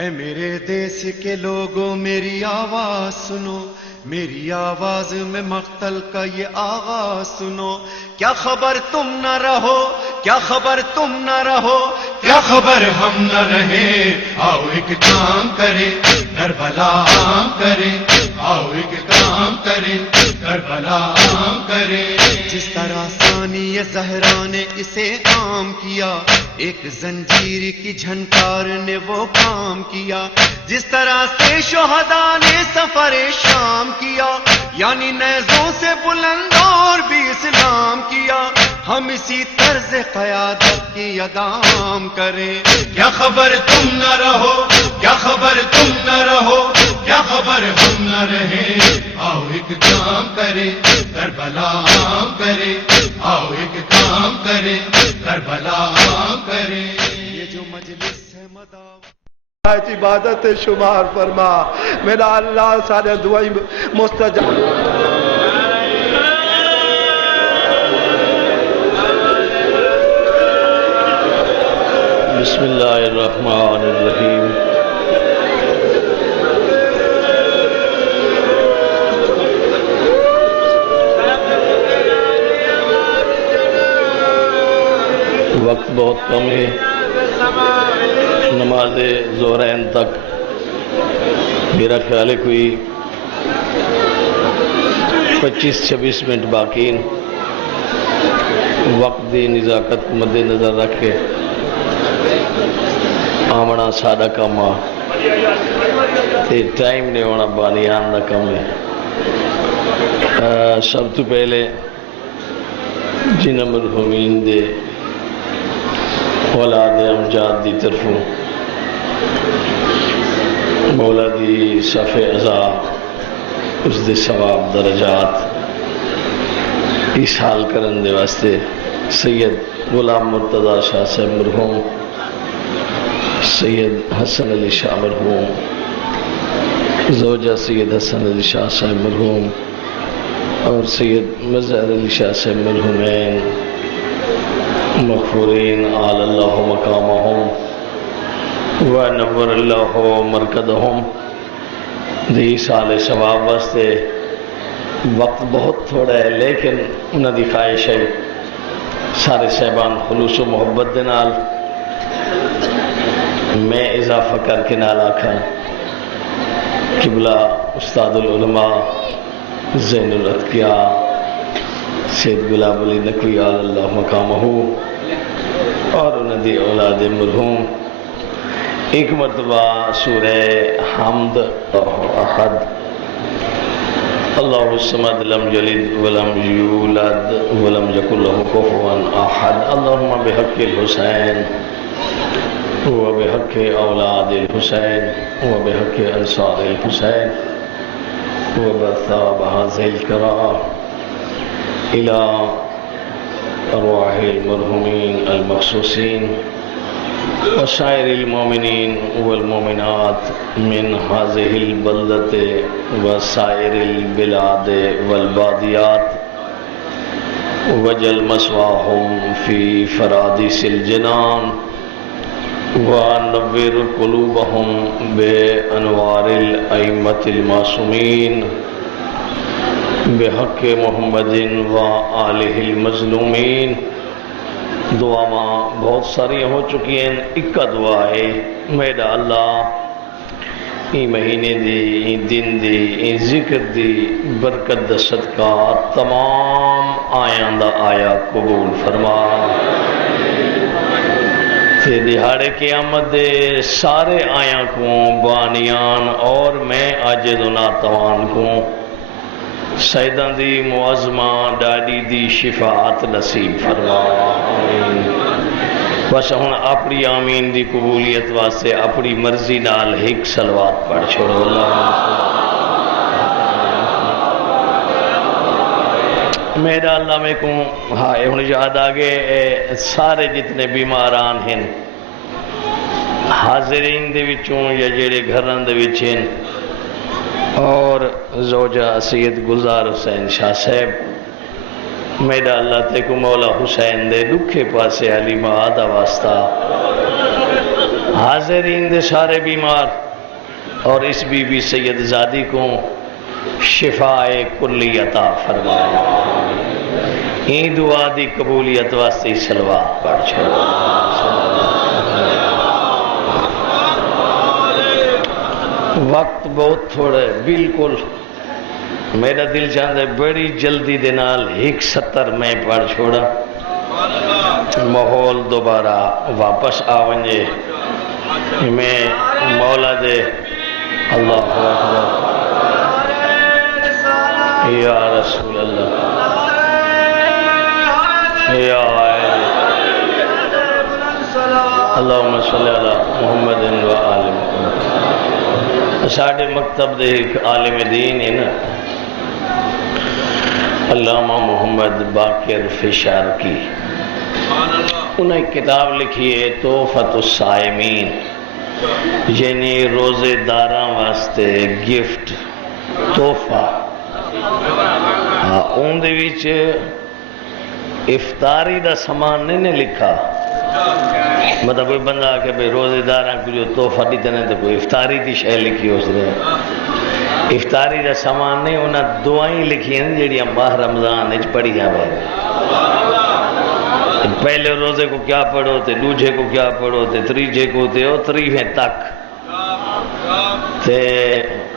اے میرے دیس کے لوگوں میری آواز سنو، میری آواز میں مقتل کا یہ آغاز سنو. کیا خبر تم نہ رہو، کیا خبر تم نہ رہو، کیا خبر ہم نہ رہے. آؤ ایک کام کریں کربلا عام کریں، آؤ ایک کام کریں کربلا عام کریں. جس طرح ثانی زہرا نے اسے عام کیا، ایک زنجیر کی جھنکار نے وہ کام کیا. جس طرح سے شہداء نے سفر شام کیا، یعنی نیزوں سے بلند اور بھی اسلام کیا، ہم اسی طرز قیادت کی ادام کریں. کیا خبر تم نہ رہو، کیا خبر تم نہ رہو، کیا خبر ہم نہ رہے. آؤ ایک کام کریں کربلا عام کریں، آؤ ایک کام کریں کربلا عام کریں. یہ جو مجلس ہے عبادت شمار فرما میرا اللہ، سارے دعائیں مستجاب. بسم اللہ الرحمن الرحیم. وقت بہت کم ہے، نماز ظہرین تک میرا خیال ہے کوئی 25-26 منٹ باقی. وقت دی نزاکت مد نظر رکھ کے آمنا سادہ کام آ ٹائم نہیں ہونا بانیان دا کم ہے. سب تو پہلے جن مرحومین دے اولاد امجاد دی طرفوں مولا دی صف عزا اس دے ثواب درجات ایصال کرن دے واسطے سید غلام مرتضی شاہ صاحب مرحوم، سید حسن علی شاہ مرحوم، زوجہ سید حسن علی شاہ صاحب مرحوم اور سید مظہر علی شاہ صاحب مرحومین مغفورین آل اللہ مقامہم ونور اللہ مرکدہم. دی سال ثواب واسطے وقت بہت تھوڑا ہے، لیکن انہوں دی خواہش ہے سارے صاحبان خلوص و محبت دے نال میں اضافہ کر کے نال آکھا. قبلہ استاد العلماء زین الاتقیاء سید گلاب علی نقوی آل اللہ مقامہ اور انہوں دی اولاد مرحوم ایک مرتبہ سورہ حمد احد اللہ الصمد لم یلد ولم یولد ولم یکن له کفوا احد اللہم بحق الحسین وبحق اولاد الحسین وبحق انصار الحسین وبثاب هذه الكرام إلى أرواح المرحومين المخصوصين وسائر المؤمنين والمؤمنات من هذه البلدة وسائر البلاد والباديات وجل مسواهم في فراديس الجنان ونور قلوبهم بأنوار الأئمة المعصومين بحق محمد و آلہ المظلومین. دعا ماں بہت ساری ہو چکی ہیں، اکا دعا ہے میرا اللہ ای مہینے دی ای دن دی ای ذکر دی برکت دا صدقہ تمام آیاں دا آیا قبول فرما. تے دہاڑے قیامت دے سارے آیاں کو بانیان اور میں عاجز و ناتوان کو سیدان دی معظمہ ڈاڈی دی شفاعت نصیب فرما. آمین. بس ہن اپنی آمین دی قبولیت واسطے اپنی مرضی نال ایک صلوات پڑھ چھوڑو. میرا اللہ میں کو ہاں ہن یاد آگے سارے جتنے بیماران ہیں حاضرین دے وچوں یا جڑے گھراں دے وچ ہیں اور زوجہ سید گلزار حسین شاہ صاحب میرا اللہ تے کو مولا حسین دے دکھے پاسے علی مہادہ واسطہ حاضرین دے سارے بیمار اور اس بی بی سید زادی کو شفاء کلی عطا فرمائے. این دعا دی قبولیت واسطے صلوات پڑھ چھوڑو. وقت بہت تھوڑا ہے بالکل. میرا دل چاہتا ہے بڑی جلدی دے نال 170 میں پڑھ چھوڑا. ماحول دوبارہ واپس آونجے. میں مولا دے اللہ اکبر یا رسول اللہ یا اللہم صلی علی محمد و آل محمد. ساڑھے مکتب دے ایک عالم دین ہے نا علامہ محمد باقر فشار کی. انہیں ایک کتاب لکھی ہے تحفۃ الصائمین یعنی روزے داراں واسطے گفٹ تحفہ. ان دے وچ افطاری دا سامان نہیں لکھا. مطلب کوئی بندہ آ کے بھئی روزے داراں کو جو تحفہ دیتے ہیں تو کوئی افطاری دی شے لکھی اس نے. افطاری دا سامان نہیں انہیں دعائیں لکھی ہیں جڑیاں ماہ رمضان وچ پڑھی جاویں. پہلے روزے کو کیا پڑھو تے دوجھے کو کیا پڑھو تے تریجے کو تے او تریویں تک تے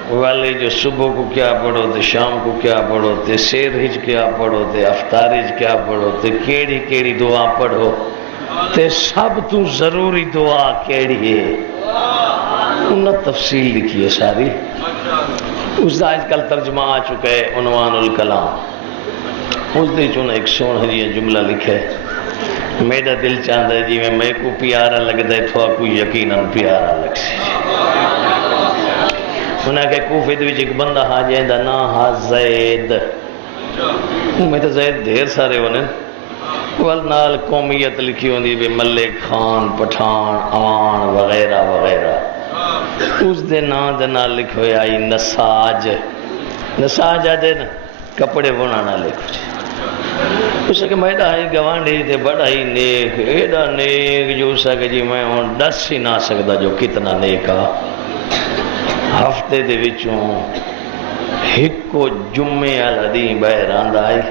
والے جو صبح کو کیا پڑھو تے شام کو کیا پڑھو تے سیر ہج کیا پڑھو تے افطار ہج کیا پڑھو تے کیڑی کیڑی دعا پڑھو تے سب تو ضروری دعا کیڑی ہے انہوں تفصیل لکھی ہے ساری. اس دا آج کل ترجمہ آ چکا ہے عنوان الکلام. اس دے چونہ ایک سونہری جملہ لکھے. میرا دل چاہتا ہے جی میں کو پیارا لگتا ہے تو کو یقیناً پیارا لگ سی. انہیں کہ کوفے دے وچ ایک بندہ ہاں جائیں دا نا ہاں زید. میں تو زید دھیر سارے ہونے والنال قومیت لکھی ہوندی بے ملک خان پٹھان آن وغیرہ وغیرہ. اس دے نا دے نال لکھو آئی نساج. نساج آدھے نا کپڑے بنانا لکھو جی. اس کہ میں ڈائی گوانڈی تے بڑا ہی نیک ایڈا نیک جو سا کہ جی میں ہوں دس ہی نہ سکتا جو کتنا نیک آ. ہفتے دے وچوں ایک کو جمعے والا دین باہر آندا ہے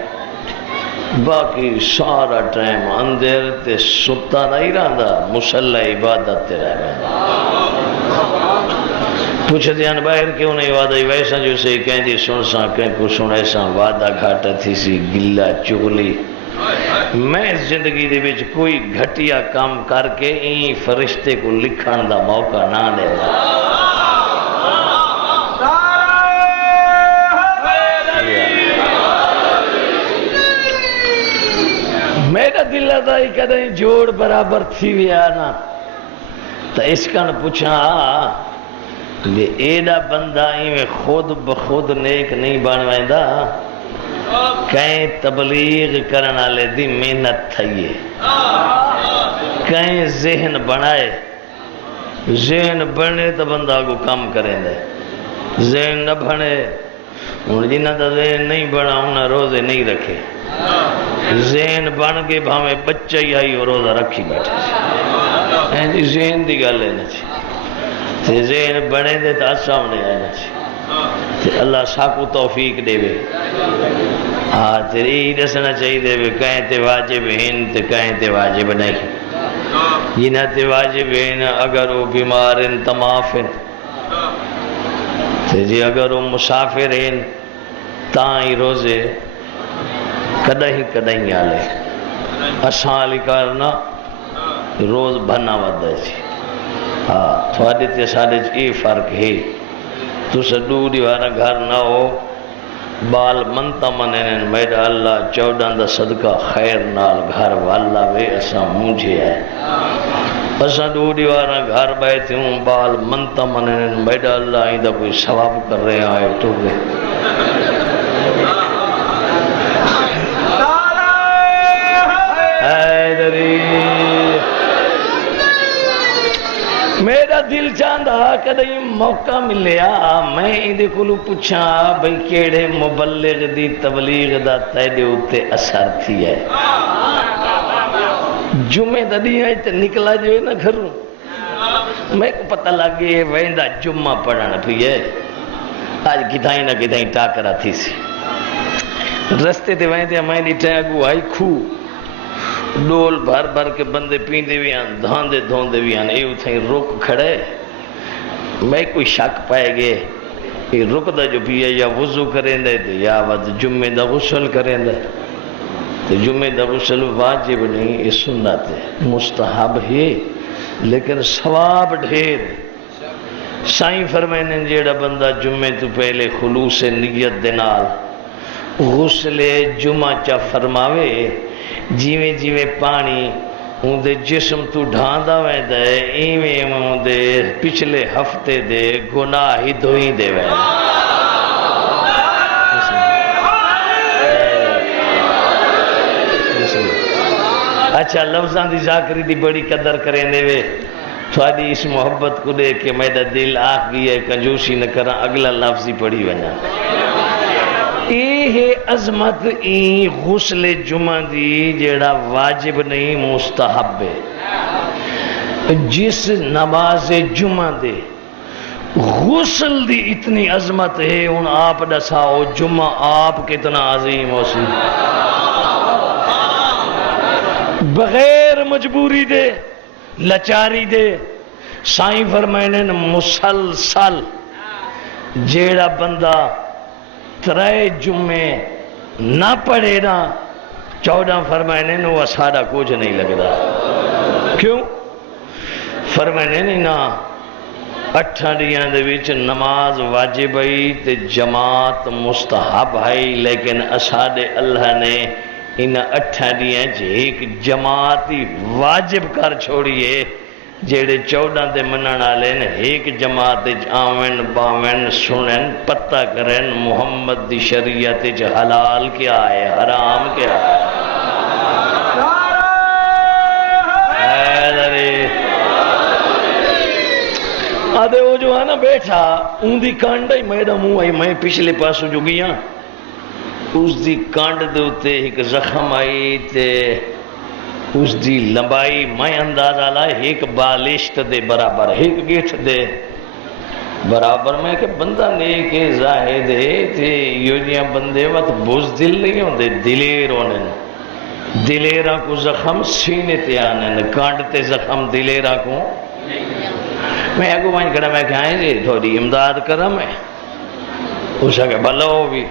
باقی سارا ٹائم اندر تے ستا نہیں رہندا مصلی عبادت تے رہندا. پوچھ دیان باہر کیوں نہیں وعدہ ویسا جو سے کہیں دی سن سا کہیں کو سن ایسا وعدہ گھاٹا تھی سی گلہ چگلی. میں زندگی دے وچ کوئی گھٹیا کام کر کے این فرشتے کو لکھن دا موقع نہ دے گا. میرا دل ہے کدیں جوڑ برابر تھی ویا نا تو اس کن پوچھا یہ ایڈا بندہ میں خود بخود نیک نہیں بن ویندا. کہیں تبلیغ کرنا لے دی محنت تھئیے کہیں ذہن بنائے. ذہن بنے تو بندہ کو کم کریں دے. ذہن نہ بنے جنہ دا ذہن نہیں بنا انہیں روزے نہیں رکھے. ذہن بن کے بھاویں بچہ ہی آئی اور روزہ رکھی بیٹھے جی. ذہن دی گل ہے نا جی. ذہن بنے دے تو سامنے آئے نا جی. اللہ ساکو توفیق دے وے. ہاں تیری دسنا چاہیے دے وے کہیں تے واجب ہیں تے کہیں تے واجب نہیں. جنہ تے واجب ہیں اگر وہ بیمار ہیں تماف ہیں جی اگر وہ مسافر ہیں تاں ہی روزے کدہیں آلے. اساں لکھارنا روز بھنا ودہ جی. ہاں تھوڑے تے ساڑے یہ فرق ہے. تو سڈو دیوارا گھر نہ ہو بال منتا منین میرا اللہ 14 دا صدقہ خیر نال گھر والا وے اساں مجھے ہے. اساں دو دیوارا گھر بیٹھے ہوں بال منتا منین میرا اللہ آئندہ کوئی ثواب کر رہے آئے تو گے. میرا دل چاہتا کدیں موقع ملیا میں اندے کولو پوچھا بھئی کیڑے مبلغ دی تبلیغ دا تیدے ہوتے اثر تھی ہے. جمعہ دا دی ہے تے نکلا جو ہے نا گھروں میں کو پتہ لگ گیا ویندا جمعہ پڑھن پیے آج کتھائیں نہ کتھائیں ٹاکرا تھی سی رستے تے ویندے میں ڈٹھا اگو آئی کھو ڈول بھر بھر کے بندے پیندے بھی آن دھاندے دھوندے بھی آن اے اتھائیں رک کھڑے میں کوئی شک پائے گے یہ رک دا جو پیے یا وضو کریں دے یا ود جمعہ دا غسل کریں دے تو جمعہ دا غسل واجب نہیں یہ سنت ہے مستحب ہے لیکن ثواب ڈھیر سائیں فرمائنے جیڑا بندہ جمعہ تو پہلے خلوص نیت دنال غسل جمعہ چا فرماوے جیویں جیویں پانی ان دے جسم تو ڈھاندا ویندا ہے ایویں ان دے پچھلے ہفتے دے گناہ ہی دھوئی دے ویندا اچھا لفظاں دی ذاکری دی بڑی قدر کریں دے وے تھوڑی اس محبت کو دے کہ میرا دل آکھ گئی ہے کنجوسی نہ کرا اگلا لفظی پڑھی ونا یہ عظمت این غسل جمعہ دی جیڑا واجب نہیں مستحب ہے جس نماز جمعہ دے غسل دی اتنی عظمت ہے ان آپ دساؤ جمعہ آپ کتنا عظیم ہو سی بغیر مجبوری دے لچاری دے سائیں فرمائنے مسلسل جیڑا بندہ ترائے جمعے نہ پڑھے نا 14 فرمائنے وہ سارا کچھ نہیں لگ رہا کیوں فرمائنے نہیں نا 8 دیاں دے وچ نماز واجب ہے تے جماعت مستحب ہے لیکن اساڈے اللہ نے ان 8 دیاں ایک جماعت ہی واجب کر چھوڑیے جیڑے 14 دے منن والے نے ایک جماعت آون باون سنن پتہ کرن محمد دی شریعت وچ حلال کیا ہے حرام کیا ہے آدھے وہ جو ہے نا بیٹھا ان دی کانڈ ہی میرا منہ آئی میں پچھلے پاسو جو گیا اس دی کانڈ دے ہوتے ایک زخم آئی تے اس دی لمبائی میں اندازہ لائے ایک بالشت دے برابر ایک گیٹھ دے برابر میں کہ بندہ نیک زاہد ہے تے یونیاں بندے وقت بزدل نہیں ہوں دے دلیر ہونے دلیرہ کو زخم سینے تے آنے کانڈ تے زخم دلیرہ کو میں اگو مائن کھڑا میں کھائیں جی تھوڑی امداد کرا میں اسا کہ بھلا ہو بھی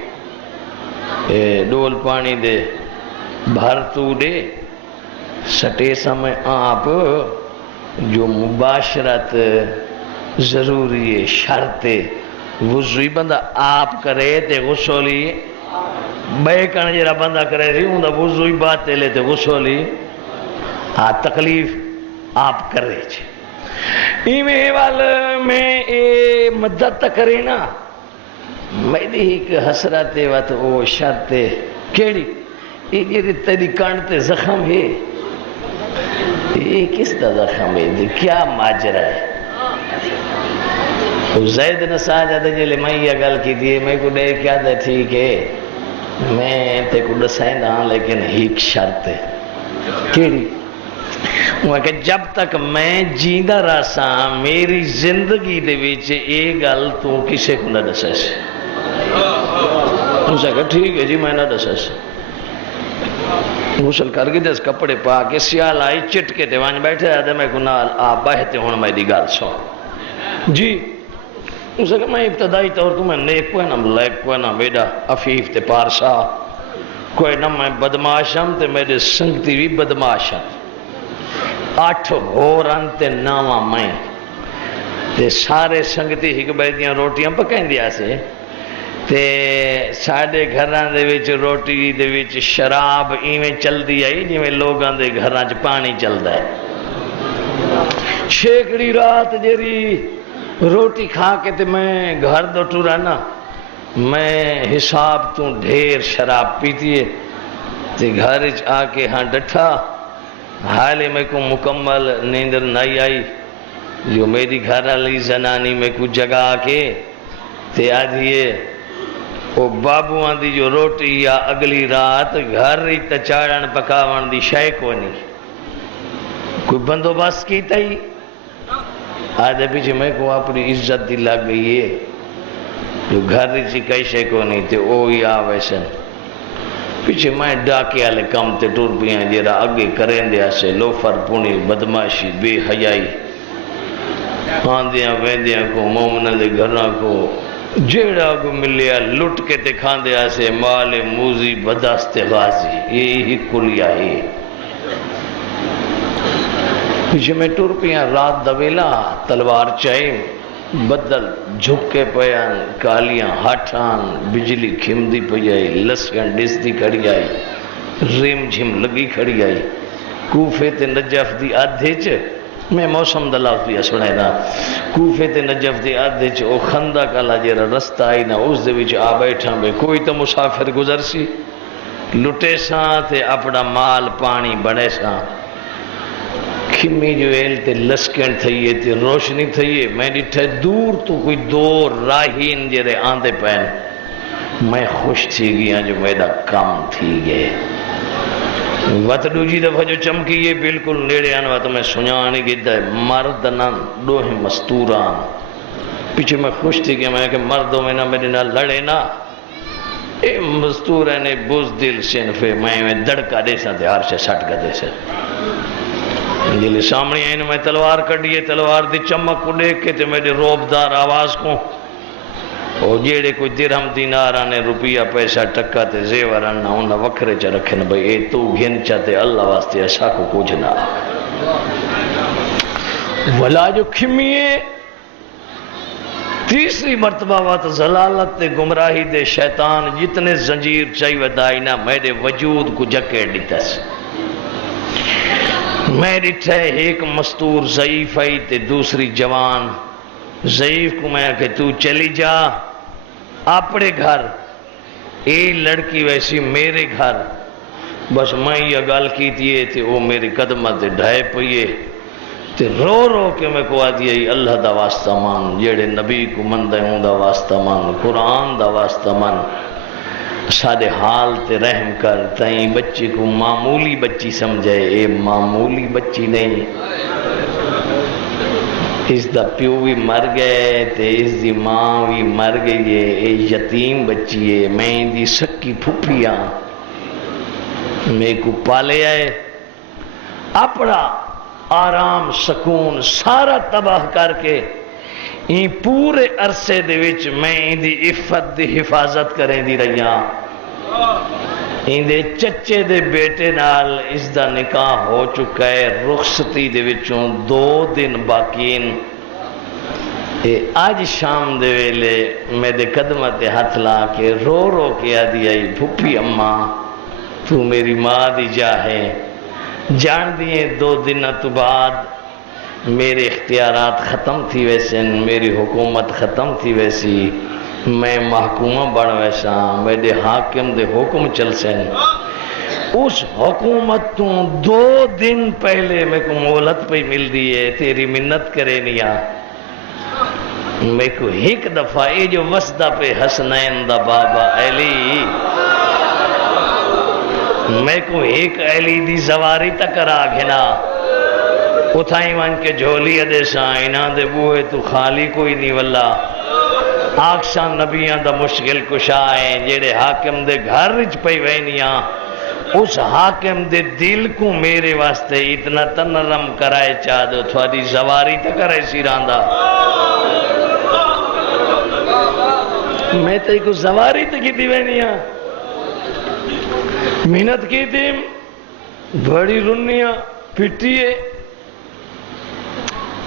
ڈول پانی دے بھر تو دے سٹے سمیں آپ جو مباشرت ضروری ہے شرط وضوئی بندہ آپ کرے تے غسولی بے کن جیرا بندہ کرے تھی اندھا وضوئی بات تے لے تے غسولی تکلیف آپ کرے چھے ایمیں والا میں مدد کرے نا میں دی ایک حسرت وقت وہ شرط کیڑی یہ جیری تیری کانڈتے زخم ہے یہ کس دا زخم ہے کیا ماجرہ ہے زید نسا جاتا جلے میں یہ گل کی دیئے میں کو دے کیا دا ٹھیک ہے میں تے کو دسائیں دا لیکن ایک شرط ہے کیڑی وہ کہ جب تک میں جیندہ راسا میری زندگی دے ویچے اے گل تو کسے کو نہ دسا سے اسے کہا ٹھیک ہے جی میں نہ دسا سے غسل کر کے دس کپڑے پا کے سیال آئی چٹکے تے وانج بیٹھے آدھے میں کو نال آپ بہتے ہون میں دی گال سو جی اسے کہا میں ابتدائی طور تو میں نیک کوئی نہ لیک کوئی نہ بیڈا افیف تے پارسا کوئی نہ میں بدماشم تے میرے سنگتی بھی بدماشم 8 ہورن تے 9 میں تے سارے سنگتی ہک بیدیاں روٹیاں پکائیں دیا سے تے ساڑے گھران دے وچ روٹی دے وچ شراب ایویں چل دی آئی جویں لوگاں دے گھران چ پانی چل دا ہے چھیکڑی رات جیری روٹی کھا کے تے میں گھر دو ٹورانا میں حساب تو ڈھیر شراب پیتی ہے تے گھر آ کے ہاں ڈٹھا حالے میں کو مکمل نیندر نہیں آئی جو میری گھر علی زنانی میں کو جگہ کے تے آدھیے وہ بابو آندھی جو روٹی یا اگلی رات گھر ہی تچاڑن پکاون دی شے کو نہیں کوئی بندوبست کیتا ہی آدھے پیچھے میں کو اپنی عزت دی لگ گئی ہے جو گھر چی کئی شے کو نہیں تے او یا ویسن پیچھے میں ڈاکے والے کم تے ٹور پیاں جیرا اگے کریں دیا سے لوفر پونی بدماشی بے حیائی آندیاں ویندیاں کو مومنہ دے گھرنا کو جیڑا کو ملیا لٹ کے تے کھان دیا سے مال موزی بدست غازی یہی کلیا ہے پیچھے میں ٹور پیاں رات دویلا تلوار چاہے بدل جھکے پیان کالیاں ہاتھان بجلی کھمدی پی آئی لسکن ڈس دی کھڑی آئی ریم جھم لگی کھڑی آئی کوفے تے نجف دی آدھے چ میں موسم دلاؤ پیا سنے نا کوفے تے نجف دی آدھے چ او خندہ کالا جیرا رستہ آئی نا اس دے وچ آ بیٹھا بے کوئی تو مسافر گزر سی لٹے ساں تے اپنا مال پانی بڑے ساں کھمی جو ایل تے لسکن تھئیے تے روشنی تھئیے میں ڈٹھے دور تو کوئی دو راہین جرے آندے پہن میں خوش تھی گیا جو میرا کام تھی گئے وقت دوجی دفعہ جو چمکی یہ بالکل نیڑے آنے وقت میں سنیانی گیدہ ہے مردنان دوہ مستوران پیچھے میں خوش تھی گیا میں کہ مردوں میں نہ میرے نہ لڑے نا اے مستورہ نے بزدل صنفے میں دڑکا دے سا دے ہر سے سٹ گا دے سے جلی سامنے آئین میں تلوار کڑیے تلوار دی چمک کو دیکھ کے تے میرے روبدار آواز کو اور جیڑے کوئی درہم دینار آنے روپیہ پیسہ ٹکا تے زیور آنا انہا وکھرے چا رکھن بھئی اے تو گھن چاہتے اللہ واسطے ایسا کو کچھ نہ ولا جو کھمیے تیسری مرتبہ وات زلالت تے گمراہی دے شیطان جتنے زنجیر چاہی ودائینا میرے وجود کو جکے دیتا سے میں ڈٹھے ایک مستور ضعیف آئی تے دوسری جوان ضعیف کو میں کہ تو چلی جا اپنے گھر اے لڑکی ویسی میرے گھر بس میں یہ گال کی تیے تے وہ میرے قدمت ڈھائے پئیے تے رو رو کے میں کو آدھی اللہ دا واسطہ مان جیڑے نبی کو من دے ہوں دا واسطہ مان قرآن دا واسطہ مان سادے حال تے رحم کر تائیں بچی کو معمولی بچی سمجھے اے معمولی بچی نہیں اس دا پیو بھی مر گئے تے اس دی ماں بھی مر گئی ہے اے یتیم بچی ہے میں دی سکی پھپیاں میں کو پالے آئے اپنا آرام سکون سارا تباہ کر کے این پورے عرصے دے وچ میں دی عفت دی حفاظت کریں دی رہیاں این دے چچے دے بیٹے نال اس دا نکاح ہو چکا ہے رخصتی دے وچوں 2 دن باقین آج شام دے ویلے میں دے قدمت ہاتھ لا کے رو رو کے آدھی آئی پھپھی اماں تو میری ماں دی جا ہے جان دیئے 2 دن تو بعد میرے اختیارات ختم تھی ویسے میری حکومت ختم تھی ویسی میں محکومہ بڑھ ویسا میرے حاکم دے حکم چل سن اس حکومت تو 2 دن پہلے میں کو مولت پہ مل دیئے تیری منت کرے نیا میں کو ایک دفعہ اے جو وسدہ پہ حسنین دا بابا علی میں کو ایک علی دی زواری تک را گھنا اتھائیں وان کے جھولی دے سائنہ دے بوئے تو خالی کوئی نہیں واللہ آکشان نبیان دا مشکل کشائیں جیڑے حاکم دے گھر رچ پئی وینیاں اس حاکم دے دل کو میرے واسطے اتنا تنرم کرائے چاہ دو تھوڑی زواری تک رہے سیراندہ میں تے کو زواری تک کی تھی وینیاں محنت کی تھی بڑی رنیاں پھٹیے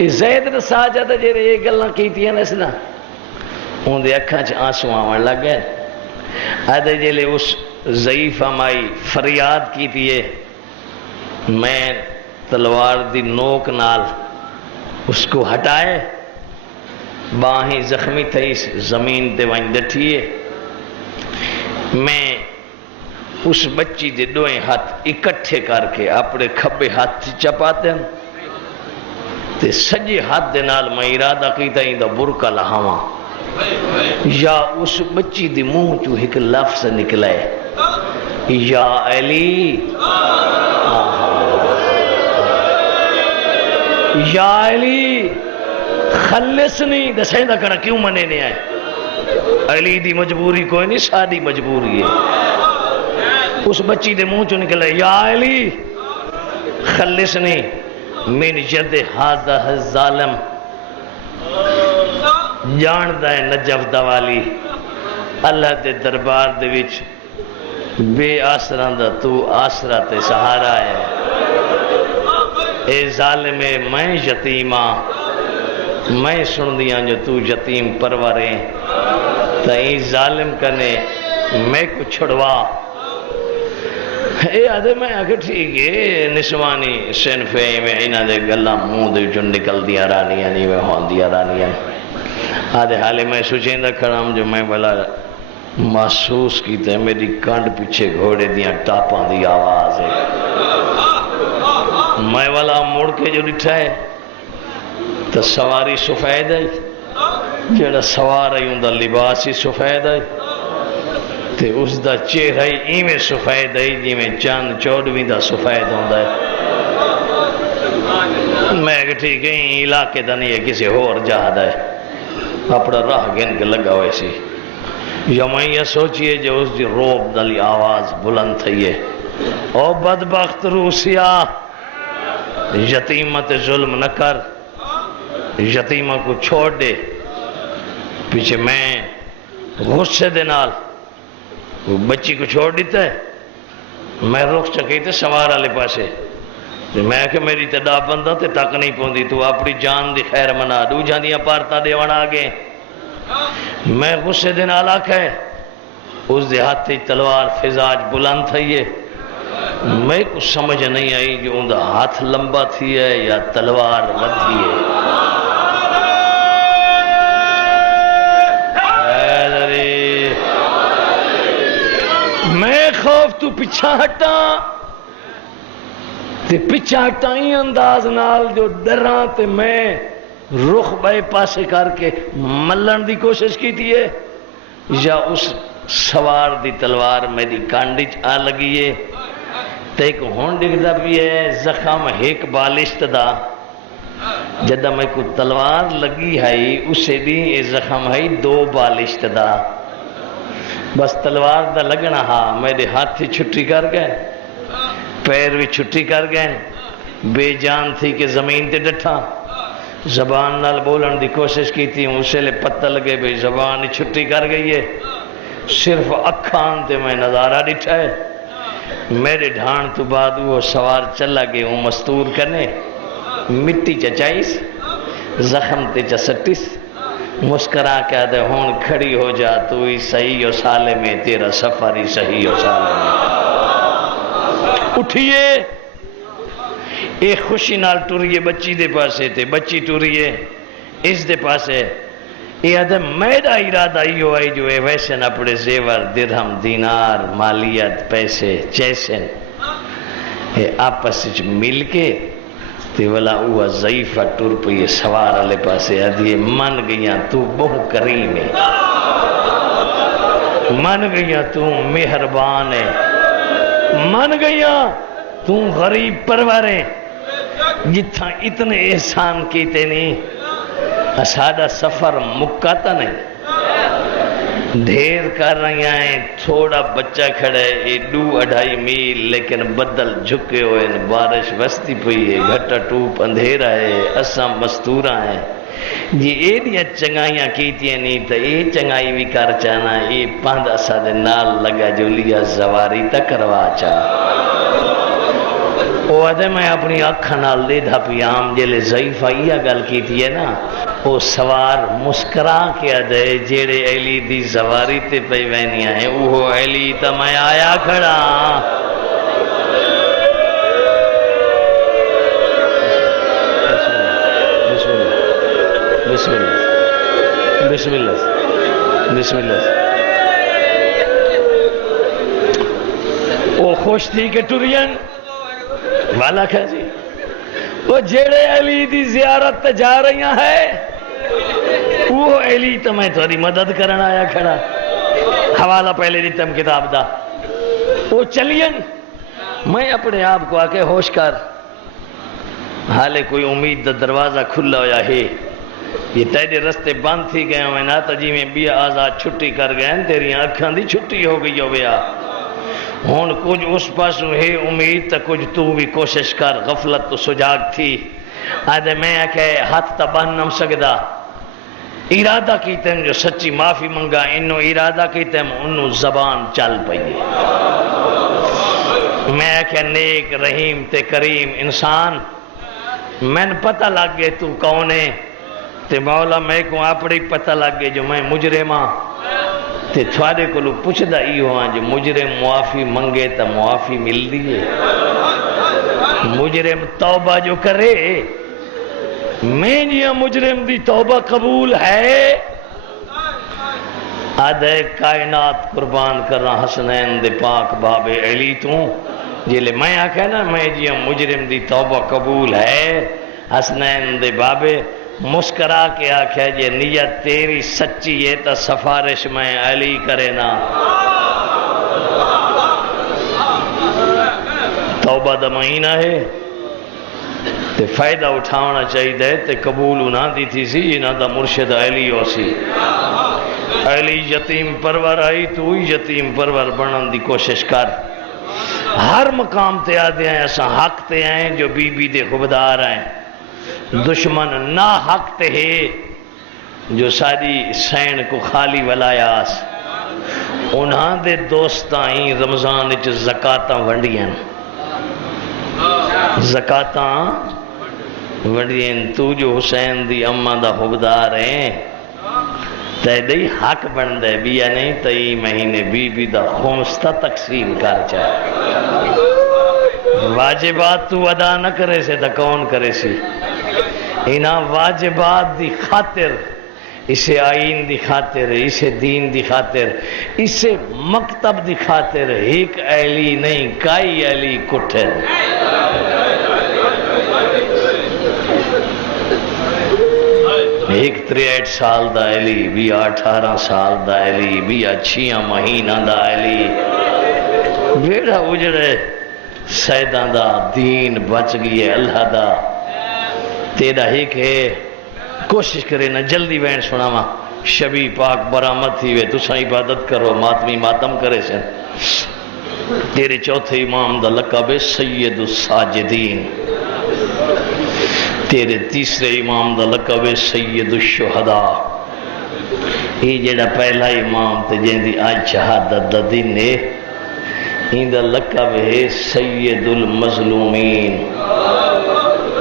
زید رسا جاتا جیرے یہ گلنا کی تھی نسنا ان دے اکھاں چھ آنسو آمن لگ گئے آدھے جیلے اس ضعیف مائی فریاد کی تھی میں تلوار دی نوک نال اس کو ہٹائے باہیں زخمی تھی زمین دے وائن ڈٹھیے میں اس بچی دے 2 ہاتھ اکٹھے کر کے اپنے کھبے ہاتھ چپاتے ہیں تے سجے ہاتھ دے نال میں ارادہ کیتا ہی دا برکا لہاواں یا اس بچی دی منہ چو ایک لفظ نکلے یا علی یا علی خلص نہیں دسیں دا کڑا کیوں منے نے آئے علی دی مجبوری کوئی نہیں ساری مجبوری ہے اس بچی دے منہ چو نکلا یا علی خلص نہیں من ید ہادہ ظالم جان دائے نجف دوالی اللہ دے دربار دے وچ بے آسران دا تو آسرہ تے سہارا ہے اے ظالم میں یتیمہ میں سن دیا جو تو یتیم پروریں تا ای ظالم کنے میں کو چھڑوا اے آدھے میں آگے ٹھیک ہے نسوانی سنفے میں اینا دے گلہ موں دے جو نکل دیا رانیاں نہیں میں ہون دیا رانیاں آدھے حالے میں سوچیں دا کھڑام جو میں بلا محسوس کی تے میری کانڈ پیچھے گھوڑے دیاں ٹاپاں دی آواز ہے میں والا موڑ کے جو ڈٹھا ہے تو سواری سفید ہے جیڑا سوار ہے ان دا لباس ہی سفید ہے تے اس دا چہرہ ہی ایمیں سفید ہے جی میں چاند چوڑویں دا سفید ہوں ہے میں کہ ٹھیک ہے علاقے دا نہیں ہے کسی اور جہاد ہے اپنا راہ گن کے لگا ہوئے سی یا میں یہ سوچئے جو اس دی روب دلی آواز بلند تھی ہے او بدبخت روسیا یتیمت ظلم نہ کر یتیمہ کو چھوڑ دے پیچھے میں غصے دے نال بچی کو چھوڑ دیتا ہے میں رخ چکی تے سوار والے پاسے میں کہ میری تدا بندہ تے تک نہیں پوندی تو اپنی جان دی خیر منا دو جاندیاں پارتا دیوان آگے میں غصے دے نال آکھے اس دے ہاتھ تلوار فضاج بلند تھی ہے میں کچھ سمجھ نہیں آئی جو ان دا ہاتھ لمبا تھی ہے یا تلوار ودھی ہے میں خوف تو پچھا ہٹا تے پچھا ہٹا ہی انداز نال جو ڈراں تے میں رخ بے پاسے کر کے ملن دی کوشش کی تھی ہے یا اس سوار دی تلوار میری کانڈی آ لگی ہے تے ایک ہون ڈگدا بھی ہے زخم ایک بالشت دا جدہ میں کو تلوار لگی ہے اسے دی یہ زخم ہے دو بالشت دا بس تلوار دا لگنا ہاں میرے ہاتھ چھٹی کر گئے پیر بھی چھٹی کر گئے بے جان تھی کہ زمین تے ڈٹھا زبان نال بولن دی کوشش کی تھی اسے لے پتہ لگے بے زبان چھٹی کر گئی ہے صرف اکھان تے میں نظارہ ڈٹھا ہے میرے ڈھان تو بعد وہ سوار چلا گئے وہ مستور کرنے مٹی چچائیس زخم تے چسٹیس مسکرا کہہ دے ہون کھڑی ہو جا تو ہی صحیح و سالے میں تیرا سفر ہی صحیح و سالے میں اٹھئے ایک خوشی نال ٹوریے بچی دے پاسے تے بچی ٹوریے اس دے پاسے یہ آدم میرا ارادہ ہی ہوا جو ہے ویسے نہ پڑے زیور درہم دینار مالیت پیسے چیسن آپس مل کے تے والا اوہ ضعیفہ ٹور پہ یہ سوار والے پاسے آدھیے من گیاں تو بہو کریم ہے من گیاں تو مہربان ہے من گیاں تو غریب پرورے جتھا اتنے احسان کیتے نہیں سادہ سفر مکاتا نہیں ڈھیر کر رہی ہیں تھوڑا بچہ کھڑے یہ 2-2.5 میل لیکن بدل جھکے ہوئے بارش وستی پئی ہے گھٹا ٹوپ اندھیرا ہے اساں مستورہ ہیں جی اے دیا چنگائیاں کیتیاں نہیں تا اے چنگائی بھی کر چانا اے پاندہ سادے نال لگا جو لیا زواری تا کروا چاہ وہ آدھے میں اپنی اکھا نال دے دھا پیام جلے ضعیفہ یہ گل کی تھی ہے نا وہ سوار مسکرا کے آدھے جیڑے ایلی دی زواری تے پہ وینیاں ہیں وہ ایلی تا میں آیا کھڑا بسم اللہ بسم اللہ بسم اللہ وہ خوش تھی کہ ٹورین والا کہا جی وہ جیڑے علی دی زیارت تے جا رہی ہیں وہ علی تو میں تھوڑی مدد کرنا آیا کھڑا حوالہ پہلے دیتم کتاب دا وہ چلین میں اپنے آپ کو آکے ہوش کر حالے کوئی امید دا دروازہ کھلا ہویا ہے یہ تیرے رستے بند تھی گئے ہوئے نا تو جی میں بیا آزاد چھٹی کر گئے تیری آنکھاں دی چھٹی ہو گئی ہویا ہون کچھ اس پاسوں ہے امید تا کچھ تو بھی کوشش کر غفلت تو سجاگ تھی آدھے میں آکھے ہاتھ تا بن نم سکدا ارادہ کیتے ہیں جو سچی معافی منگا انہوں ارادہ کیتے ہیں انہوں زبان چل پئی میں آکھے نیک رحیم تے کریم انسان میں نے پتہ لگ گئے تو کون ہے تے مولا میں کو اپڑی پتہ لگ گئے جو میں مجرم ہاں تے تھوڑے کو لو پوچھ دا ایو ہاں جو مجرم معافی منگے تا معافی مل دیئے مجرم توبہ جو کرے میں یہ مجرم دی توبہ قبول ہے آدھے کائنات قربان کرنا حسنین دے پاک باب علی تو جلے میں آکھے نا میں یہ مجرم دی توبہ قبول ہے حسنین دے بابے مسکرا کے آکھے یہ نیت تیری سچی ہے تا سفارش میں علی کرے نا توبہ دا مہینہ ہے تے فائدہ اٹھانا چاہیے دے تے قبول نہ دی تھی سی نہ دا مرشد علی ہو سی علی یتیم پرور آئی تو یتیم پرور بنن دی کوشش کر ہر مقام تے آدھے ہیں ایسا حق تے ہیں جو بی بی دے خبدار ہیں دشمن نا حق تے ہے جو ساری سین کو خالی ولایاس انہاں دے دوستاں ہی رمضان اچ زکاتاں ونڈیاں زکاتاں ونڈیاں تو جو حسین دی اماں دا خبدار ہیں تے دی حق بن دے بیا نہیں تی مہینے بی بی دا خمستا تقسیم کر چاہے واجبات تو ادا نہ کرے سے تا کون کرے سی انہا واجبات دی خاطر اسے آئین دی خاطر اسے دین دی خاطر اسے مکتب دی خاطر ایک اہلی نہیں کئی اہلی کٹھر ایک 63 سال دا علی بھی 18 سال دا علی بھی 6 مہینہ دا علی بیڑا اجڑے سیدان دا دین بچ گئی ہے اللہ دا تیرا ایک ہے کوشش کرے نہ جلدی وین سناما شبی پاک برآمد تھی وے تسا عبادت کرو ماتمی ماتم کرے سے تیرے چوتھے امام دا لقب سید الساجدین تیرے تیسرے امام دا لقب سید الشہداء یہ جڑا پہلا امام تے جن دی آج شہادت دا دن ہے این دا لقب ہے سید المظلومین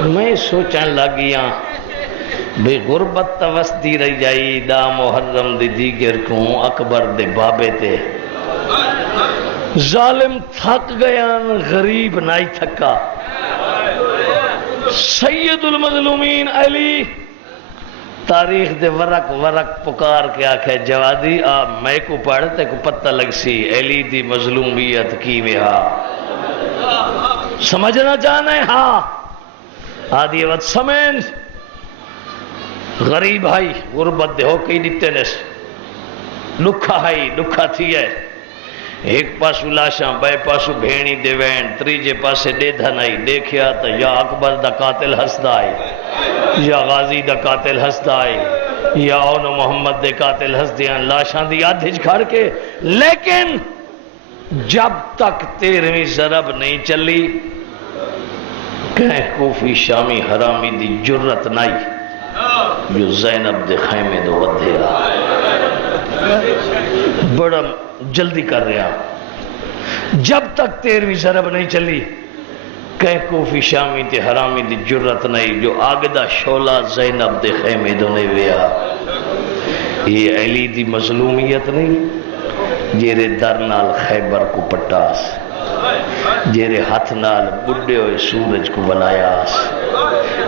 میں سوچن لگیاں بے غربت توسطی رہ جائی دا محرم دی دیگر کوں اکبر دے بابے تے ظالم تھک گیا غریب نائی تھکا سید المظلومین علی تاریخ دے ورق ورق پکار کے آکھے جوادی آپ میں کو پڑھتے کو پتہ لگ سی علی دی مظلومیت کی وہا سمجھنا چاہنا ہے ہاں آدھی وقت سمین غریب ہائی غربت دے ہو کئی دیتے نس لکھا ہائی لکھا تھی ہے ایک پاسو لاشاں بے پاسو بھینی دے وین تریجے پاسے دے دھنائی دیکھیا تا یا اکبر دا قاتل ہسدائی یا غازی دا قاتل ہسدائی یا اون محمد دے قاتل ہسدیاں لاشاں دی آدھج کھڑ کے لیکن جب تک 13ویں ضرب نہیں چلی کہیں کوفی شامی حرامی دی جرت نہیں جو زینب دے خیمے دو ودھیرا بڑا جلدی کر رہا جب تک 13ویں ضرب نہیں چلی کہیں کوفی شامی تے حرامی دی جرت نہیں جو آگدہ شولہ زینب دے خیمے دو نے ویا یہ علی دی مظلومیت نہیں جیرے در نال خیبر کو پٹاس جیرے ہاتھ نال بڑھے ہوئے سورج کو بنایاس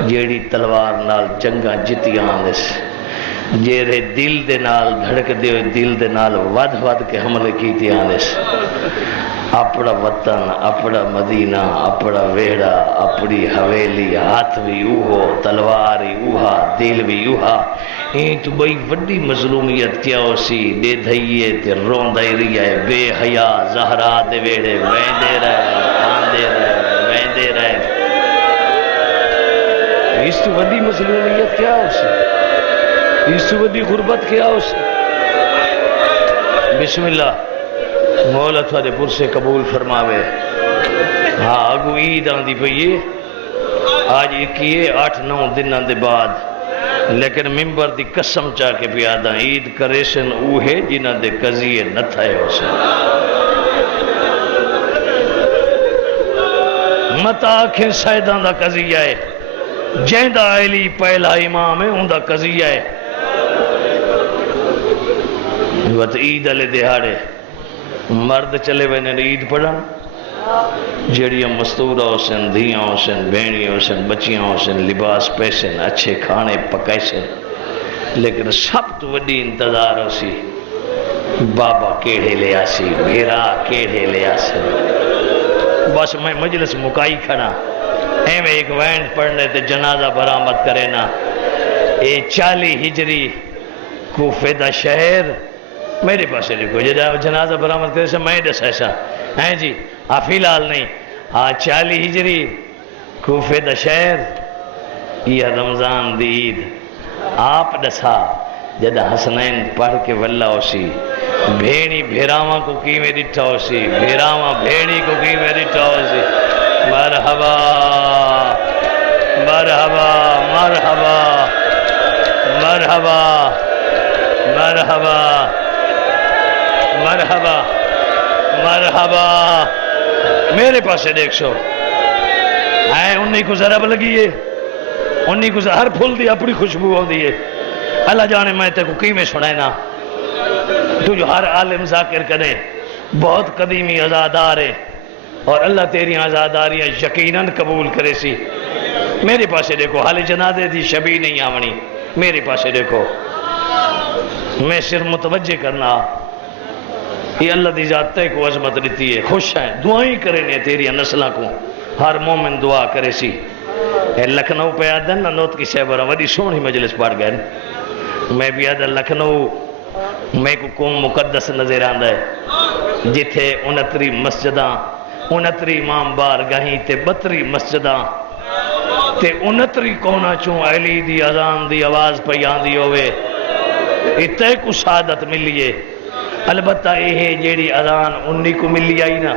جیڑی تلوار نال جنگاں جتیانس جیرے دل دے نال دھڑک دے ہوئے دل دے نال ود ود کے حملے کی تیانس اپنا وطن اپنا مدینہ اپنا ویڑا اپنی حویلی ہاتھ بھی اوہو تلواری اوہا دل بھی اوہا یہ تو بھئی وڈی مظلومیت کیا ہو سی دے دھئیے تے رون دائی رہی ہے بے حیا زہرا دے ویڑے ویندے رہے آندے رہے ویندے رہے اس تو وڈی مظلومیت کیا ہو سی اس وڈی غربت کیا اس بسم اللہ مولا تھوڑے پرسے قبول فرماوے ہاں اگو عید آندی پئیے آج 8-9 دنوں دے بعد لیکن ممبر دی قسم چاہ کے پیادا عید کریشن اوہے جنہ دے قضیے نہ تھائے ہو سن مت آنکھیں سیدان دا قضیہ ہے جیندہ علی پہلا امام ہے ان دا قضیہ ہے وقت عید علی دہاڑے مرد چلے وینے عید پڑھن جڑیاں مستورہ ہو سن دھیاں ہو سن بینی ہو سن بچیاں ہو سن لباس پیسن اچھے کھانے پکائے سن لیکن سب تو وڈی انتظار ہو سی بابا کیڑے لے آسی بھیرا کیڑے لے آسی بس میں مجلس مکائی کھڑا میں ایک وینڈ پڑھنے تے جنازہ برآمد کرے نا 40 ہجری کوفے دا شہر میرے پاس دیکھو جنازہ برآمد کرے سے میں دس ایسا ہیں جی فی الحال نہیں 40 ہجری کوفے دا شہر یہ رمضان دی عید آپ دسا جدہ حسنین پڑھ کے واللہ ہو سی بھیڑی بھیراواں کو کی میں ڈٹھا ہو سی بھیراواں بھیڑی کو کی میں ڈٹھا ہو سی مرحبا مرحبا مرحبا مرحبا مرحبا مرحبا مرحبا میرے پاس دیکھ سو انہی کو ضرب لگی ہے انہی کو ہر پھول دی اپنی خوشبو ہو دی ہے اللہ جانے میں تے کو کی میں سنائے نا تو جو ہر عالم ذاکر کرے بہت قدیمی عزادار ہے اور اللہ تیری عزاداریاں یقیناً قبول کرے سی میرے پاس دیکھو حال جنازے دی شبی نہیں آونی میرے پاس دیکھو میں صرف متوجہ کرنا یہ اللہ دی ذات تے کو عظمت دیتی ہے خوش ہیں دعائیں کریں تیری نسلہ کو ہر مومن دعا کرے سی لکھنؤ پہ آدھن نوت کی شہبرہ وڈی سونی مجلس پڑھ گئے میں بھی آدھن لکھنؤ میں کو قوم مقدس نظر آندہ ہے جتھے 29 مسجداں 29 امام بارگاہیں تے 32 مسجداں تے 29 کونا چوں علی دی اذان دی آواز پہ آندی ہوئے اتنے کو سعادت ملیے البتہ یہ جیڑی اذان 19 کو ملی آئی نا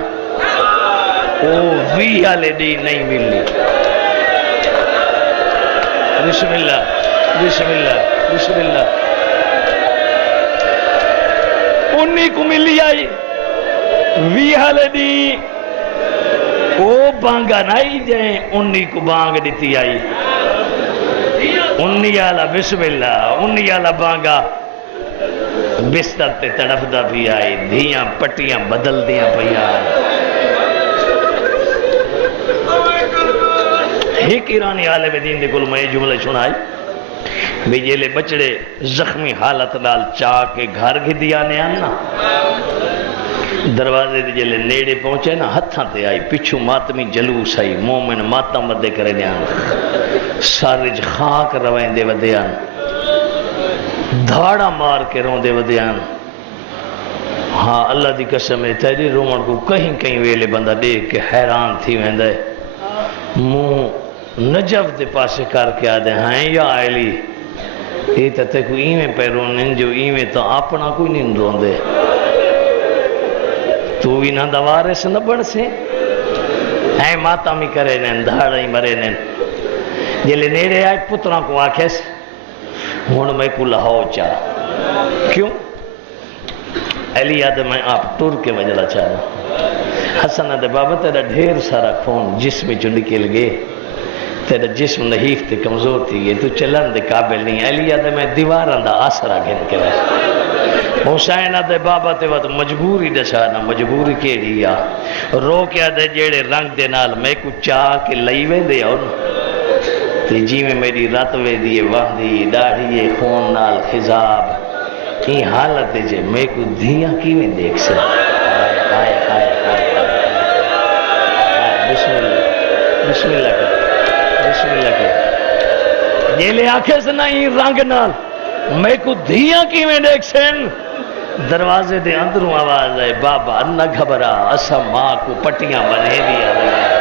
وہ 20 والے دی نہیں ملی بسم اللہ بسم اللہ بسم اللہ 19 کو ملی آئی 20 والے دی وہ بانگا نہیں جائیں 19 کو بانگ دیتی آئی 19 والا بسم اللہ 19 والا بانگا بستر تے تڑف دا بھی آئی دھیاں پٹیاں بدل دیاں پیا ایک ایرانی عالم دین دے کل میں جملے سنائی بھی جیلے بچڑے زخمی حالت نال چاہ کے گھر گھی دیا نے آنا دروازے دے جیلے نیڑے پہنچے نا ہتھاں تے آئی پچھو ماتمی جلوس آئی مومن ماتم ودے کرے نے آنا سارج خاک روائیں دے ودے آنا دھاڑا مار کے رون دے ودے آنا ہاں اللہ دی قسم ہے تیری رومن کو کہیں کہیں ویلے بندہ دیکھ کے حیران تھی ویندہ ہے منہ نجف دے پاسے کر کے آدھے ہیں یا علی یہ تے کو ایویں پہ رونن جو ایویں تو اپنا کوئی نہیں رون دے تو بھی نہ دوارے سے نہ بڑھ سے ہیں ماتا میں کرے نین دھاڑا ہی مرے نین جلے نیرے آئے پتران کو آکھے سے ہون میں کو لہو چاہ کیوں علی آدھے میں آپ ٹور کے مجلہ چاہنا حسن آدھے بابا تیرا ڈھیر سارا خون جسم جو نکل گئے تیرا جسم نحیف تے کمزور تھی گئے تو چلن دے قابل نہیں علی آدھے میں دیواران دا آسرا گھن کے رہا حسین آدھے بابا تے وقت مجبوری دسانا مجبوری کے لیا رو کے آدھے جیڑے رنگ دے نال میں کو چاہ کے لئیوے دے اور تے جی میں میری راتوے دیئے وحدی داڑھیے خون نال خضاب یہ حالت دے جے میں کو دھیاں کی میں دیکھ سے آئے آئے آئے بسم اللہ بسم اللہ کے بسم اللہ کے یہ لے آنکھیں سے نہیں رنگ نال میں کو دھیاں کی میں دیکھ سین دروازے دے اندروں آواز ہے بابا نہ گھبرا اسا ماں کو پٹیاں بنے دیا رہا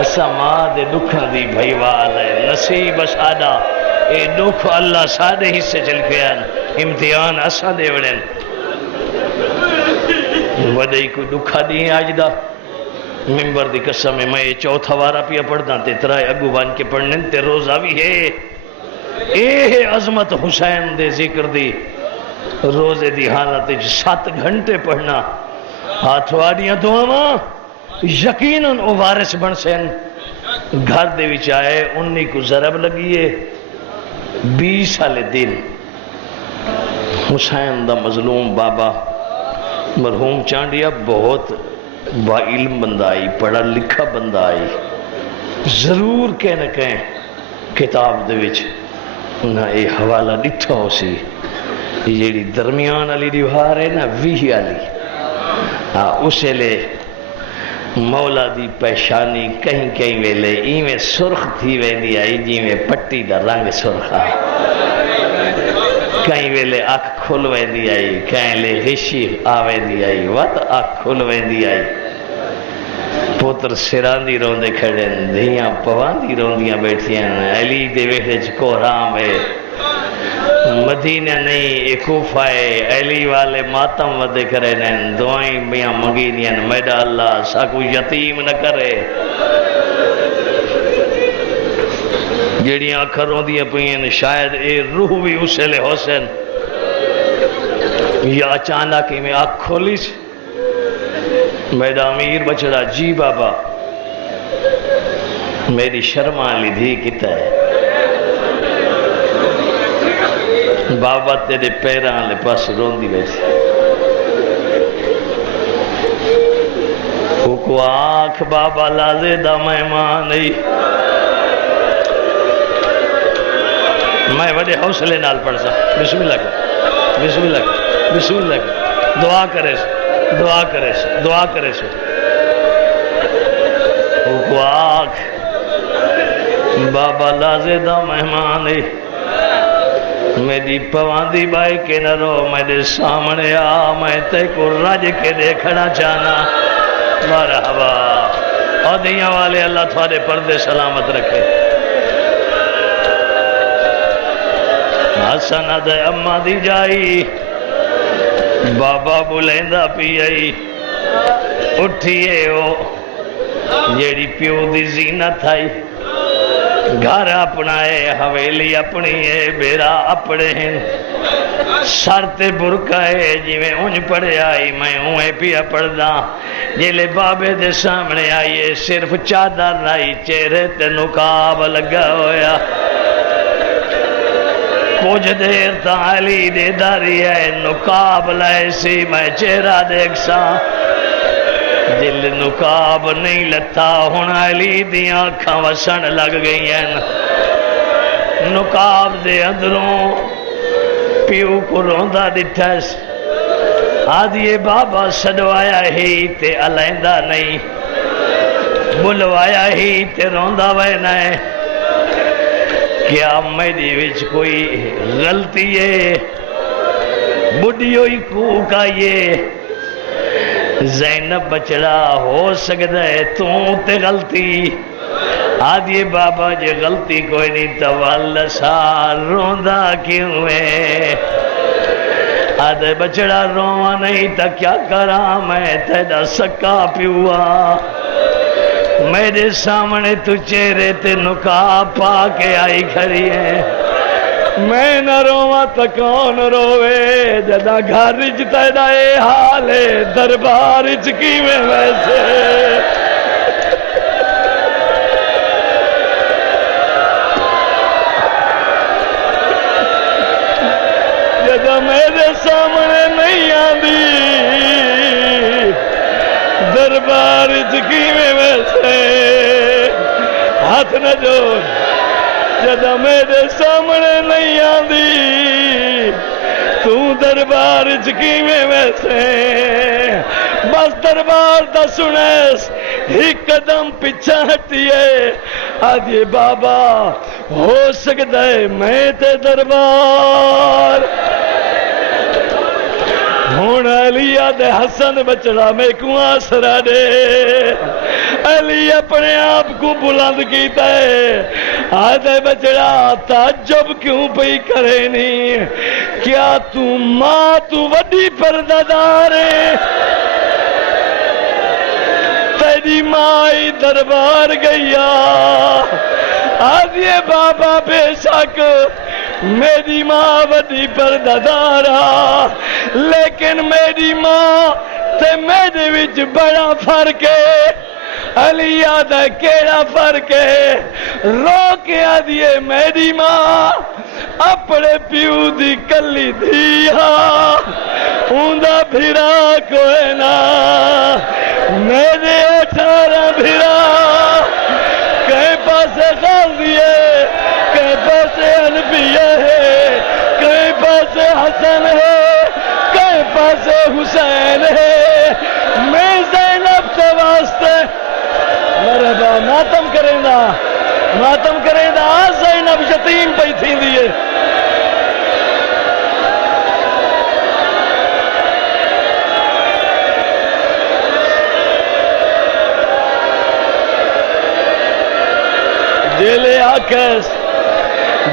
اسا ماں دے دکھن دی بھائیوال ہے نصیب سادہ اے دکھ اللہ سادے حصے چل پیان امتحان اساں دے وڑن وڈی کوئی دکھا دی آج دا ممبر دی قسم میں چوتھا وارا پیا پڑھنا تے ترائے اگو بان کے پڑھنے تے روزہ بھی ہے اے ہے عظمت حسین دے ذکر دی روزے دی حالت 7 گھنٹے پڑھنا ہاتھ واڑیاں دعاواں یقیناً او وارث بن سین گھر دے وچ آئے 19 کو ضرب لگیے 20 سال دن حسین دا مظلوم بابا مرحوم چانڈیا بہت با علم بندہ آئی پڑھا لکھا بندہ آئی ضرور کہیں نہ کہیں کتاب دے وچ نہ اے حوالہ ڈٹھا ہو سی یہ درمیان علی دیوار ہے نا 20 علی اسے لے مولا دی پیشانی کہیں کہیں ویلے ایویں سرخ تھی ویندی آئی جیویں پٹی دا رنگ سرخا کہیں ویلے اکھ کھل ویندی آئی کہیں لے غشی آویندی آئی وات اکھ کھل ویندی آئی پوتر سراندی روندے کھڑے دھیاں پواندی روندیاں بیٹھیاں علی دے ویٹے چکو رام ہے مدینہ نہیں کوفہ ہے علی والے ماتم ودے کرے نین دعائیں میاں منگینیاں میڈا اللہ ساکو یتیم نہ کرے جیڑیاں کھروں دیاں پئیں شاید اے روح بھی اسے لے حسین یا اچانک میں آنکھ کھولی میڈا امیر بچڑا جی بابا میری شرما لی دھی کتا ہے بابا تیرے پیران لے پاس روندی بیٹھی کو آنکھ بابا لازے دا مہمان نہیں میں وڈے حوصلے نال پڑھ سا بسم اللہ بسم اللہ بسم اللہ دعا کرے سے دعا کرے سے دعا کرے سے کو آنکھ بابا لازے دا مہمان نہیں میری پواندی بائی کے نہ رو میرے سامنے آ میں تے کو رج کے دیکھنا چاہنا مرحبا اور دیاں والے اللہ تھوڑے پردے سلامت رکھے حسن دے اماں دی جائی بابا بلیندہ پی آئی اٹھئے ہو جیڑی پیو دی زینت آئی گھر اپنا ہے حویلی اپنی ہے بیرا اپنے ہیں سر تے برکا ہے جی میں انج پڑے آئی میں ہوئے پیا پڑھنا جیلے بابے دے سامنے آئیے صرف چادر رائی چہرے تے نقاب لگا ہویا کچھ دیر تا علی دے داری ہے نقاب لائے سی میں چہرہ دیکھ سا دل نقاب نہیں لتا ہونا علی دیاں آنکھاں وسن لگ گئی ہیں نقاب دے اندروں پیو کو روندہ دٹھس آدھیے بابا سڈوایا ہی تے علیندہ نہیں بلوایا ہی تے روندہ وینا ہے کیا میری وچ کوئی غلطی ہے بڑھیوئی کوکا یہ زینب بچڑا ہو سکتا ہے تو تے غلطی آدھیے بابا جے غلطی کوئی نہیں تو اللہ سار روندہ کیوں ہے آدھے بچڑا رواں نہیں تا کیا کرا میں تیدا سکا پیوا میرے سامنے تو چہرے تے نقاب پا کے آئی کھڑی ہے میں نہ رواں تا کون روے جدا گھر تیدا اے حال ہے دربار کی میں ویسے جدا میرے سامنے نہیں آندی دربار کی میں ویسے ہاتھ نہ جوڑ جدا میرے سامنے نہیں آندی تو دربار کی میں ویسے بس دربار دا سنیس ایک قدم پیچھا ہٹیے آدھے بابا ہو سکتا ہے میں تے دربار ہون علی آدھے حسن بچڑا میں کو آسرا دے علی اپنے آپ کو بلند کیتا ہے آدھے بچڑا تعجب کیوں پئی کرے نہیں؟ کیا تو ماں تو وڈی پردہ دار ہے؟ تیری ماں دربار گیا آدھے بابا بے شک میری ماں وڈی پردہ دارا، لیکن میری ماں تے میرے وچ بڑا فرق ہے۔ علی آدھا کیڑا فرق ہے؟ رو کے آدھیے میری ماں اپنے پیو دی کلی دیا اوندا بھیرا کوئی نہ، میرے 18 بھیرا کہیں پاسے غازی ہے، کہیں پاسے انبیاء ہے، کہیں پاسے حسن ہے، کہیں پاسے حسین ہے۔ میں زینب کے واسطے مرحبا ماتم کریں دا، ماتم کریں دا، زینب یتیم پئی تھی دیئے۔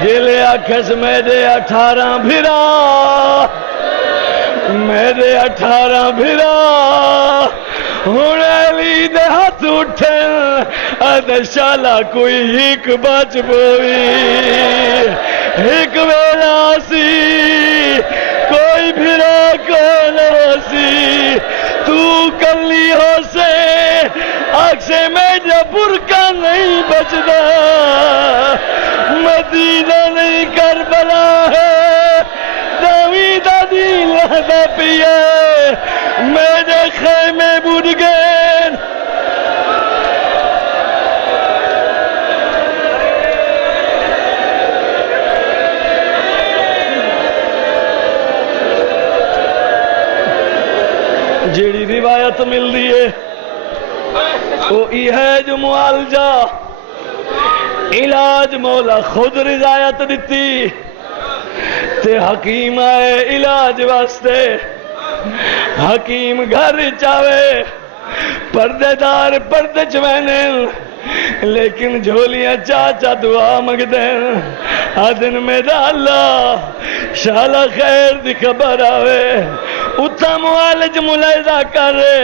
جیلے آکھس میرے 18 بھیرا، میرے 18 بھیرا ہن علی دے ہاتھ اٹھن ادھے شالا کوئی ایک بچ پوئی، ایک ویلا سی کوئی بھیرا کون سی، تو کلی ہو سے آکھے میرا برکا نہیں بچدا، مدینہ نہیں کربلا ہے، داوی دا دی لہدا پیے میرے خیمے بڑھ گئے۔ جیڑی روایت مل دی ہے وہ یہ ہے جو معالجہ علاج مولا خود رضایت دیتی تے حکیم آئے علاج واسطے، حکیم گھر چاوے پردے دار پردے چوینے لیکن جھولیاں چاچا دعا مگ دیں، آدن میرا اللہ شالا خیر دی خبر آوے، اتھا معالج ملاحظہ کرے،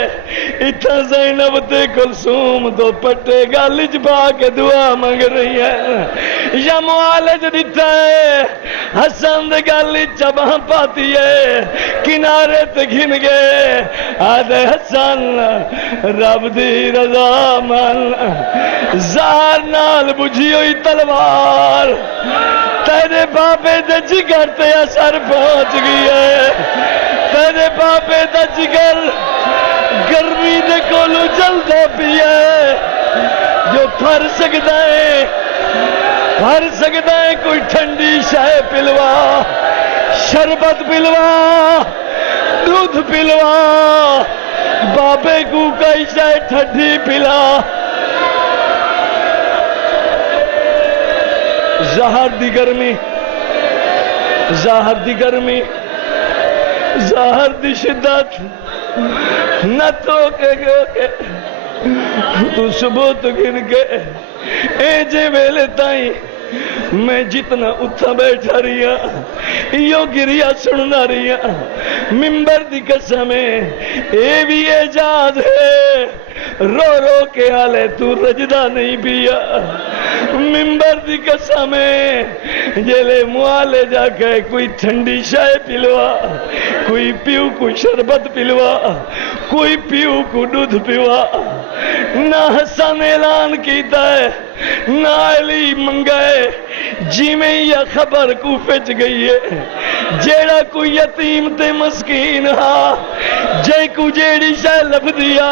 اتھا زینب تے کلثوم دو پٹے گالج با کے دعا مانگ رہی ہے، یا معالج دیتا ہے حسن دے گالج چباں پاتی ہے، کنارے تے گھن گئے آدھے حسن رب دی رضا من، زہر نال بجھی ہوئی تلوار تیرے بابے دے جگر تے اثر پہنچ گئی ہے، تیرے بابے دا جگر گرمی دے کولو جلدا پیا ہے، جو پھر سکتا ہے کوئی ٹھنڈی شے پلوا، شربت پلوا، دودھ پلوا، بابے کو کئی شے ٹھنڈی پلا، زہر دی گرمی، زہر دی گرمی، زہر دی شدت نہ تو کے تو صبح تو گن کے اے جے ویلے تائیں میں جتنا اتھا بیٹھا رہیا یو گریا سننا رہیا، ممبر دی قسمیں اے بھی اعجاز ہے، رو رو کے حالے تو رجدہ نہیں پیا، ممبر دی قسمیں جلے موالے جا کے کوئی ٹھنڈی شائے پلوا، کوئی پیو کو شربت پلوا، کوئی پیو کو دودھ پیوا، نہ حسن اعلان کیتا ہے نہ علی منگائے، جی میں یہ خبر کوفے گئی ہے، جیڑا کوئی یتیم تے مسکین ہا، جے کو جیڑی شے لب دیا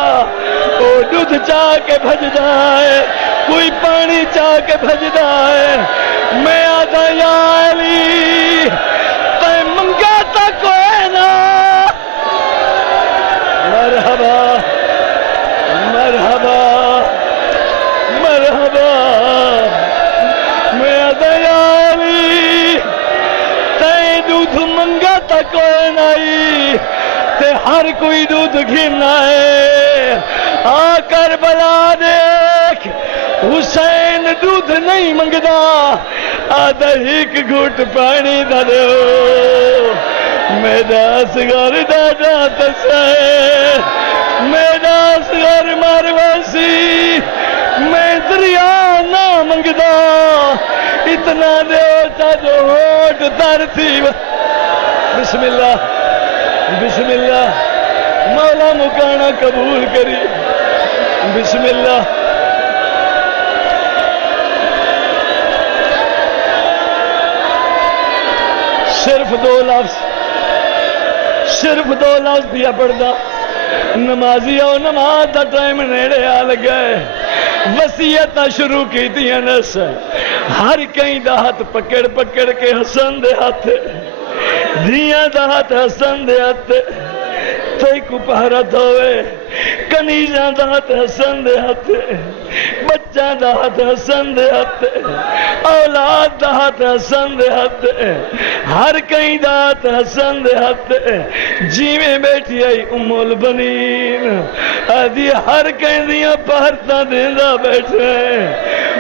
او دودھ چاہ کے بھجدا ہے، کوئی پانی چاہ کے بھجدا ہے، میں آدھا یا علی تے منگا تا کوئی نہ، مرحبا مرحبا مرحبا، میں آدھا یا علی تے دودھ منگا تا کوئی نہیں، تے ہر کوئی دودھ گھنا ہے، آ کربلا دیکھ حسین حسین دودھ نہیں منگدا آدھا ایک گھٹ پانی دا دو میرا اصغر دادا تسے میرا اصغر مارواسی میں دریا نہ منگدا اتنا دے تا جو ہوٹ تر تھی بسم اللہ بسم اللہ مولا مکانا قبول کری بسم اللہ صرف دو لفظ دیا پڑھدا نمازی او نماز دا ٹائم نیڑے آ لگے وصیت شروع کی دیا نس ہر کہیں دا ہاتھ پکڑ پکڑ کے حسن دے ہاتھ دیا دا ہاتھ حسن دے ہاتھ تے کو پہرت ہوئے کنیزاں دا ہاتھ حسن دے ہاتھ بچہ دا ہاتھ حسن دے ہاتھ اولاد دا ہاتھ حسن دے ہاتھ ہر کہیں دا ہاتھ حسن دے ہاتھ جی میں بیٹھی آئی ام البنین آدھی ہر کہیں دیا پہرتا دیندہ بیٹھے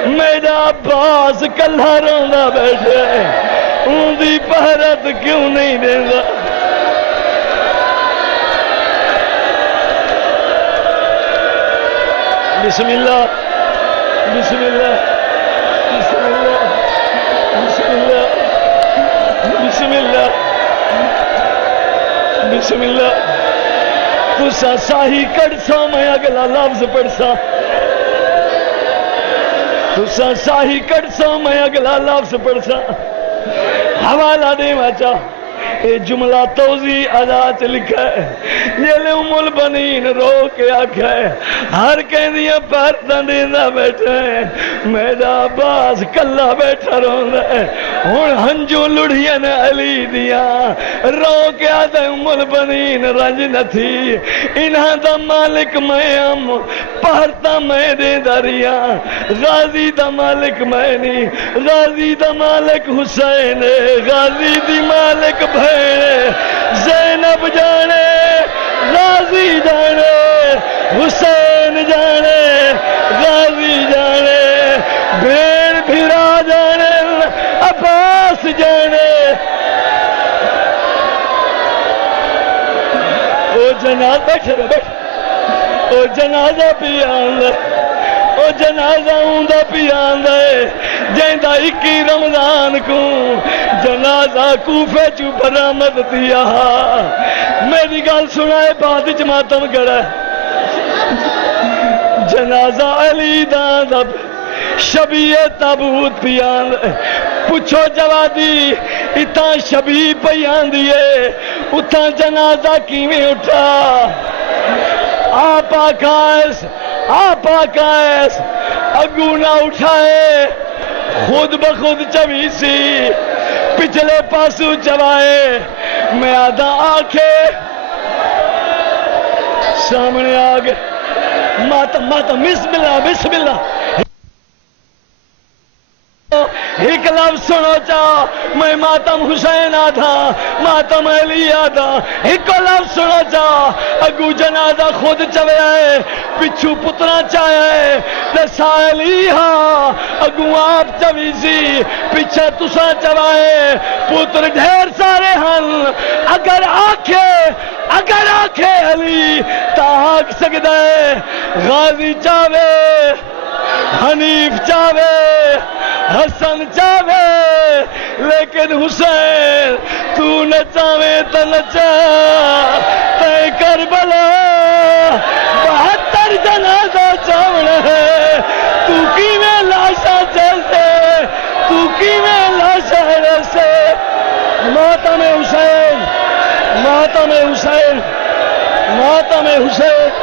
میرا عباس کلہ روندہ بیٹھے ان دی پہرت کیوں نہیں دیندہ بسم اللہ بسم اللہ بسم اللہ بسم اللہ بسم اللہ بسم اللہ تو ساہی کڑ سا میں اگلا لفظ پڑھ سا تو ساہی کڑ سا میں اگلا لفظ پڑھ سا حوالہ دے مچا اے جملہ توضیح آزاد لکھا ہے جیلے ام البنین رو کے آکھا ہے ہر کہیں دیا پارتاں دیندہ بیٹھا ہے میرا عباس کلہ بیٹھا روندہ ہے ہن ہنجو لڑھیا نے علی دیا رو کے آدھا ام البنین رنج نہ تھی انہاں دا مالک میں ہم پارتاں میں دے دریا غازی دا مالک میں نہیں غازی دا مالک حسین غازی دی مالک بھیڑے زینب جانے غازی جانے حسین جانے غازی جانے بھیڑ بھیڑا جانے عباس جانے او جنازہ او جنازہ پیان دے او جنازہ ہوندہ پیان دے جیندہ 21 رمضان کو جنازہ کوفے چو برآمد دیا میری گل سنائے بعد جماعتم گڑا جنازہ علی دان شبیہ تابوت پیان پوچھو جوادی اتنا شبیہ پیان دیئے اتنا جنازہ کیویں اٹھا آپ آکائس اگو نہ اٹھائے خود بخود چویسی پچھلے پاسو چوائے میں آدھا آنکھیں سامنے آگے ماتم بسم اللہ ایک لفظ سنو چاہ میں ماتم حسین آدھا ماتم علی آدھا ایک لفظ سنو چاہ اگو جنازہ خود چوے آئے پچھو پترا چاہے نسا علی ہاں اگو آپ چویسی پچھا تسا چوائے پتر ڈھیر سارے ہن اگر آنکھیں علی تاک سکتا ہے غازی چاہے حنیف چاہے حسن چاہے لیکن حسین تو نچاوے تو نچا تے کربلا 72 جنازہ چاونا ہے تو کی میں لاشا چلتے تو کی میں لاشا رسے ماتم حسین ماتم حسین ماتم حسین